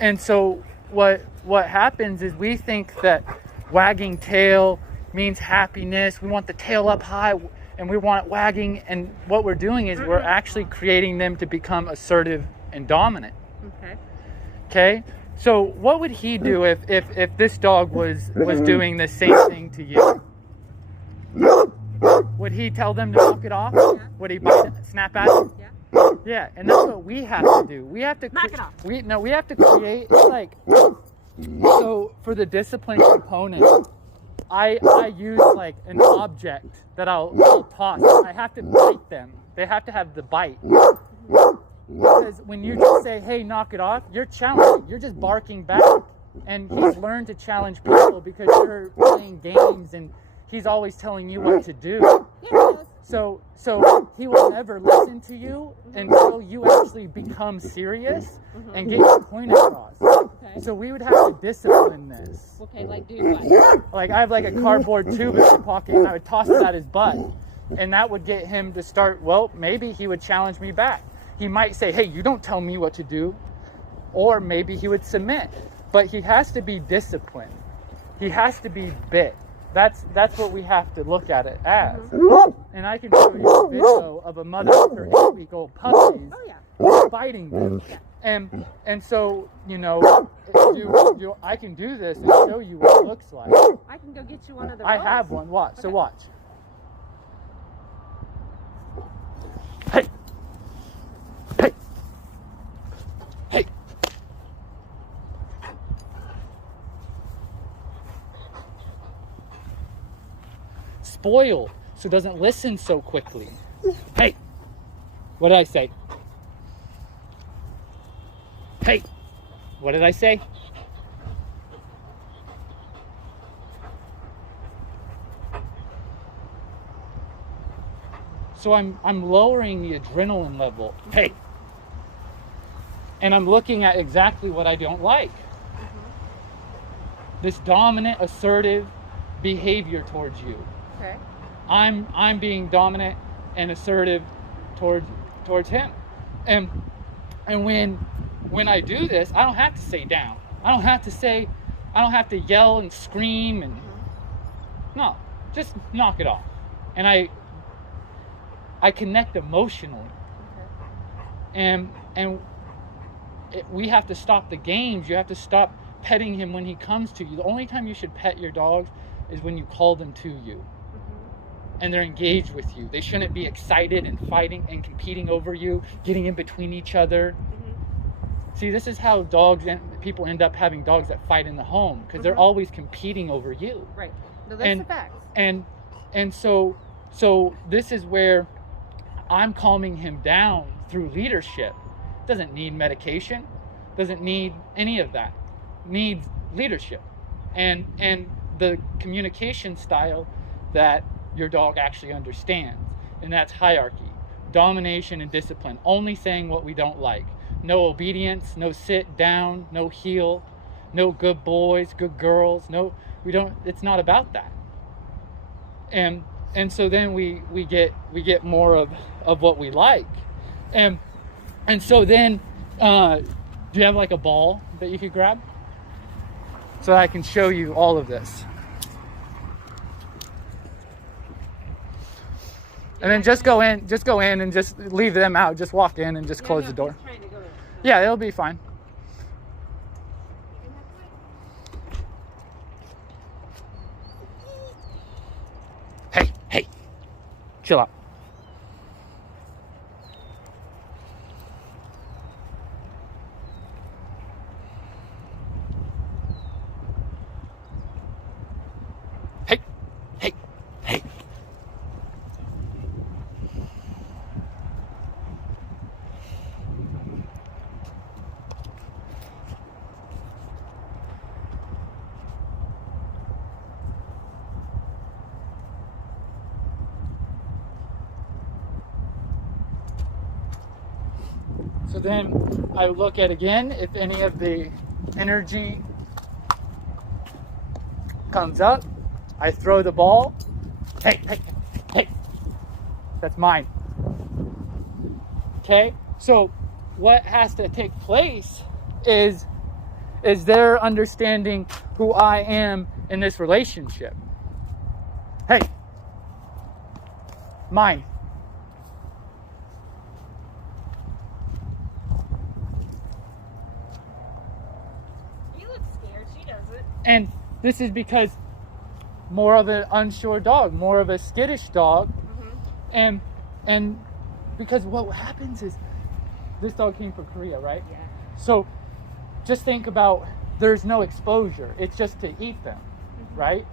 And so what happens is we think that wagging tail means happiness. We want the tail up high and we want it wagging. And what we're doing is we're actually creating them to become assertive and dominant. Okay? So what would he do if this dog was doing the same thing to you? Would he tell them to knock it off? Yeah. Would he bite it, snap at it? Yeah. Yeah, and that's what we have to do. We have to knock it off. We have to create, it's like, so for the discipline component, I use like an object that I'll toss. I have to bite them. They have to have the bite. Because when you just say, hey, knock it off, you're challenging. You're just barking back. And he's learned to challenge people because you're playing games and he's always telling you what to do. So he will never listen to you until you actually become serious and get your point across. Okay. So we would have to discipline this. Okay, like do what? Like I have like a cardboard tube in my pocket and I would toss it at his butt. And that would get him to start, well, maybe he would challenge me back. He might say, hey, you don't tell me what to do. Or maybe he would submit. But he has to be disciplined. He has to be bit. That's what we have to look at it as. And I can show you a video of a mother with her 8-week-old puppies biting them. And so, you know, I can do this and show you what it looks like. I can go get you one of the I rolls. have one. Watch. Okay. So watch. Hey. Hey. Hey. Spoiled, so doesn't listen so quickly. Hey. What did I say? Hey. What did I say? So I'm lowering the adrenaline level. Hey. And I'm looking at exactly what I don't like. This dominant, assertive behavior towards you. Okay. I'm being dominant and assertive towards him. And when I do this, I don't have to say down. I don't have to yell and scream and no, just knock it off. And I connect emotionally. Okay. And we have to stop the games. You have to stop petting him when he comes to you. The only time you should pet your dogs is when you call them to you. And they're engaged with you. They shouldn't be excited and fighting and competing over you, getting in between each other. See, this is how people end up having dogs that fight in the home because they're always competing over you. Right. No, that's the facts. And so this is where I'm calming him down through leadership. Doesn't need medication, doesn't need any of that. Needs leadership and the communication style that your dog actually understands, and that's hierarchy, domination, and discipline. Only saying what we don't like. No obedience, no sit down, no heel, no good boys, good girls. No, we don't. It's not about that. And so then we get more of what we like, and so then do you have like a ball that you could grab so that I can show you all of this? And then just go in and just leave them out. Just walk in and just close the door. Yeah, it'll be fine. Hey, chill out. Hey. So then I look at again if any of the energy comes up. I throw the ball. Hey. That's mine. Okay? So what has to take place is is they're understanding who I am in this relationship. Hey, mine. You look scared. She doesn't. And this is because more of an unsure dog, more of a skittish dog. Mm-hmm. And because what happens is, this dog came from Korea, right? Yeah. So just think about, there's no exposure. It's just to eat them, right?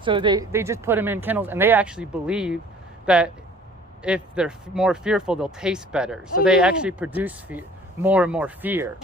So they just put them in kennels, and they actually believe that if they're more fearful, they'll taste better. So they actually produce more and more fear.